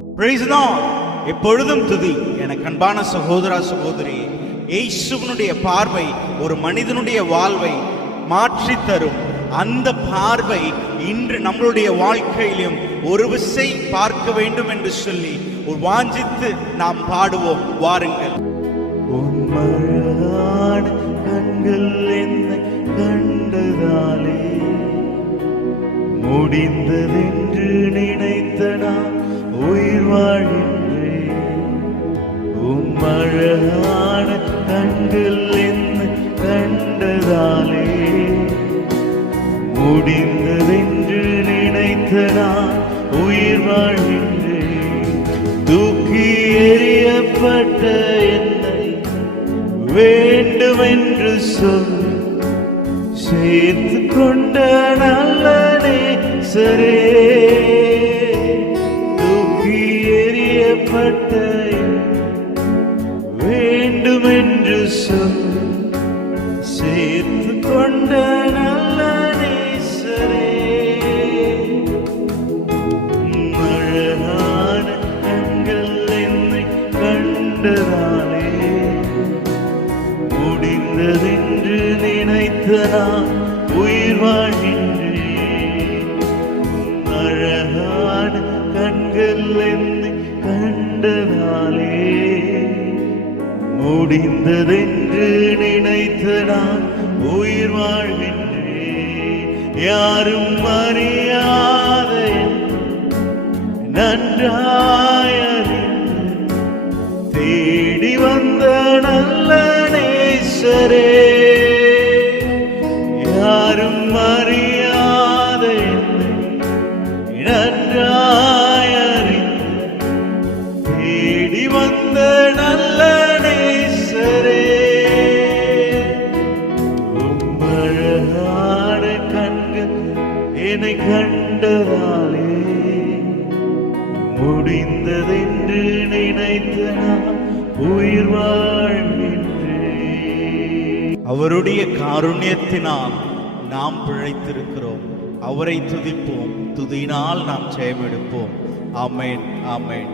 Praise the Lord. எப்பொழுதும் துதி. எனக்கு அன்பான சகோதரா சகோதரி, இயேசுவினுடைய பார்வை ஒரு மனிதனுடைய வாழ்வை மாற்றி தரும். அந்த பார்வை இன்று நம்மளுடைய வாழ்க்கையிலும் ஒரு விசை பார்க்க வேண்டும் என்று சொல்லி ஒரு வாஞ்சித்து நாம் பாடுவோம். வாருங்கள். உம்மழகான கண்கள் என்னை கண்டதாலே முடிந்ததென்று நினைத்த நான் உயிர் வாழ்கின்றேன். உம்மழகான கண்கள் என்னை கண்டதாலே முடிந்ததென்று நினைத்த நான் உயிர் வாழ்கின்றேன். தூக்கி எறியப்பட்ட என்னை வேண்டுமென்று சொல்லி சேர்த்து கொண்ட நல்ல நேசரே, தூக்கி எறியப்பட்ட வேண்டுமென்று சொல்லி சேர்த்து கொண்ட நல்ல நேசரே, அழகான கண்கள் என்னை கண்டதாலே முடிந்ததென்று நினைத்த நான் உயிர் வாழ்கின்றேன். அழகான கண்கள் என்னை கண்டதாலே முடிந்ததென்று நினைத்த நான் உயிர் வாழ்கின்றேன். யாரும் அறியாத நன்றாய் அறிந்து தேடி வந்த நல்ல நேசரே, யாரும் அறியாத என்னை நன்றாய் அறிந்து தேடி வந்த நல்ல நேசரே, உம்மழகான கண்கள் என்னை கண்டதாலே முடிந்ததென்று நினைத்த நான் உயிர் வாழ்கின்றேன். அவருடைய காருண்யத்தினால் நாம் பிழைத்திருக்கிறோம். அவரை துதிப்போம். துதியினால் நாம் ஜெயம் எடுப்போம். ஆமென், ஆமென்.